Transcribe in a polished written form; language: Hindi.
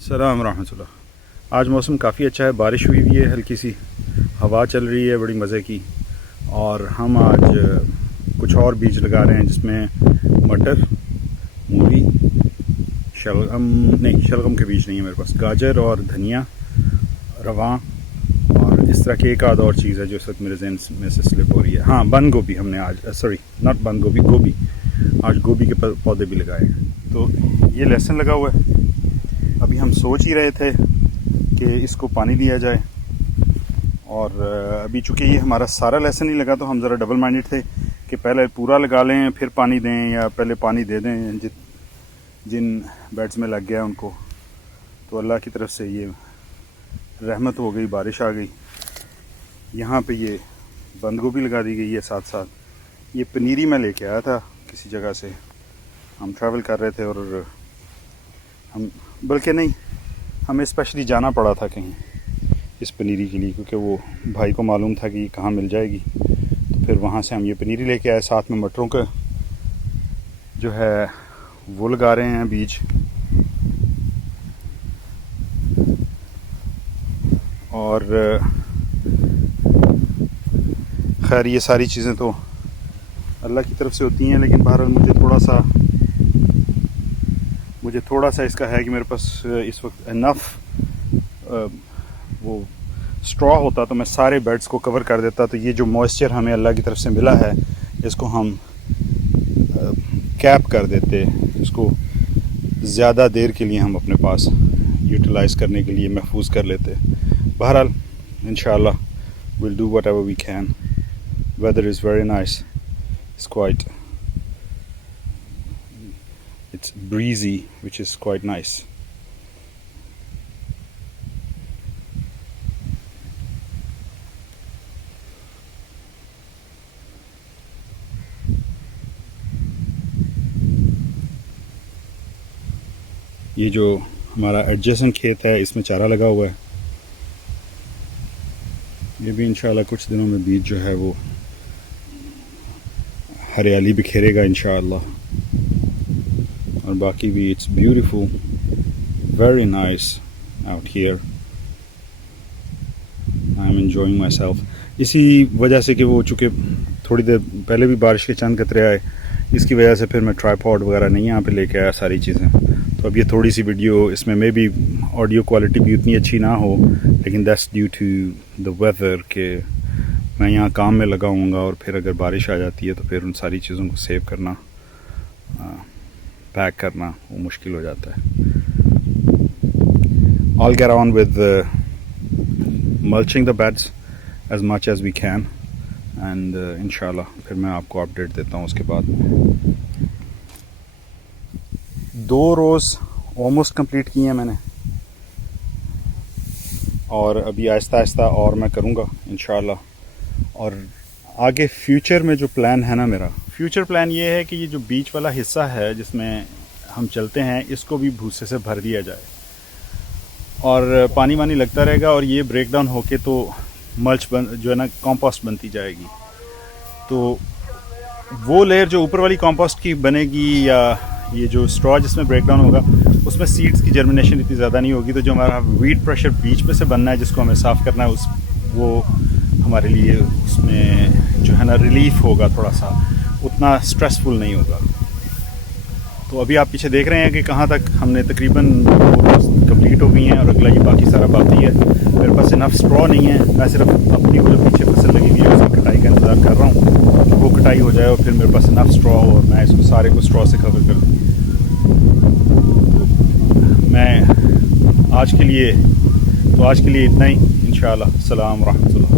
सलाम रहमतुल्लाह। आज मौसम काफ़ी अच्छा है, बारिश हुई हुई है, हल्की सी हवा चल रही है बड़ी मज़े की। और हम आज कुछ और बीज लगा रहे हैं जिसमें मटर, मूली, शलगम के बीज नहीं है मेरे पास, गाजर और धनिया, रवां और इस तरह की एक आध और चीज़ है जो इस वक्त मेरे जहन में से स्लिप हो रही है। हाँ, बंद गोभी हमने आज, सॉरी नॉट बंद गोभी, गोभी, आज गोभी के पौधे भी लगाए हैं। तो ये लहसन लगा हुआ है। अभी हम सोच ही रहे थे कि इसको पानी दिया जाए, और अभी चूँकि ये हमारा सारा लहसन ही लगा तो हम ज़रा डबल माइंडेड थे कि पहले पूरा लगा लें फिर पानी दें, या पहले पानी दे दें जिन बेड्स में लग गया उनको। तो अल्लाह की तरफ से ये रहमत हो गई, बारिश आ गई। यहाँ पे ये बंद गोभी लगा दी गई है। साथ साथ ये पनीरी मैं लेके आया था किसी जगह से, हम ट्रैवल कर रहे थे और हमें स्पेशली जाना पड़ा था कहीं इस पनीरी के लिए, क्योंकि वो भाई को मालूम था कि कहाँ मिल जाएगी। तो फिर वहाँ से हम ये पनीरी लेके आए। साथ में मटरों का जो है वो लगा रहे हैं बीज। और खैर ये सारी चीज़ें तो अल्लाह की तरफ से होती हैं, लेकिन बहरहाल मुझे थोड़ा सा इसका है कि मेरे पास इस वक्त इनफ वो स्ट्रॉ होता तो मैं सारे बेड्स को कवर कर देता। तो ये जो मॉइस्चर हमें अल्लाह की तरफ से मिला है इसको हम कैप कर देते, इसको ज़्यादा देर के लिए हम अपने पास यूटिलाइज़ करने के लिए महफूज कर लेते। बहरहाल इंशाअल्लाह we'll do whatever we can. Weather is very nice. It's breezy, which is quite nice. ये जो हमारा एडजेसेंट खेत है इसमें चारा लगा हुआ है। ये भी इंशाल्लाह कुछ दिनों में बीज जो है वो हरियाली बिखेरेगा इंशाअल्लाह। और बाकी भी it's beautiful, very nice out here. I am enjoying my self. इसी वजह से कि वो चूँकि थोड़ी देर पहले भी बारिश के चंद कतरे आए, इसकी वजह से फिर मैं ट्राइपॉड वगैरह नहीं यहाँ पे लेके आया सारी चीज़ें। तो अब ये थोड़ी सी वीडियो, इसमें मे भी ऑडियो क्वालिटी भी उतनी अच्छी ना हो, लेकिन that's due to the weather के मैं यहाँ काम में लगाऊंगा और फिर अगर बारिश आ जाती है तो फिर उन सारी चीज़ों को सेव करना, पैक करना वो मुश्किल हो जाता है। I'll get on with mulching the beds as much as we can and इंशाल्लाह फिर मैं आपको अपडेट देता हूँ उसके बाद। 2 रोज़ ऑलमोस्ट कंप्लीट किए हैं मैंने, और अभी आहिस्ता आहिस्ता और मैं करूँगा इंशाल्लाह। और आगे फ्यूचर में जो प्लान है ना, मेरा फ्यूचर प्लान ये है कि ये जो बीच वाला हिस्सा है जिसमें हम चलते हैं इसको भी भूसे से भर दिया जाए और पानी वानी लगता रहेगा, और ये ब्रेक डाउन होके तो मल्च जो है ना कंपोस्ट बनती जाएगी। तो वो लेयर जो ऊपर वाली कंपोस्ट की बनेगी, या ये जो स्ट्रॉ जिसमें ब्रेक डाउन होगा उसमें सीड्स की जर्मिनेशन इतनी ज़्यादा नहीं होगी। तो जो हमारा वीट प्रेशर बीच में से बनना है जिसको हमें साफ़ करना है, वो हमारे लिए उसमें जो है ना रिलीफ होगा, थोड़ा सा उतना स्ट्रेसफुल नहीं होगा। तो अभी आप पीछे देख रहे हैं कि कहाँ तक हमने तकरीबन कंप्लीट हो गई हैं, और अगला ये बाकी सारा बाकी है। मेरे पास इनफ स्ट्रॉ नहीं है, मैं सिर्फ अपनी वो जो पीछे फसल लगी हुई है उसकी कटाई का इंतज़ार कर रहा हूँ कि वो कटाई हो जाए और फिर मेरे पास इनफ स्ट्रॉ हो और मैं इसको सारे को स्ट्रॉ से कवर कर दूँ। तो मैं आज के लिए इतना ही। इंशाअल्लाह। सलाम रहमतुल्लाह।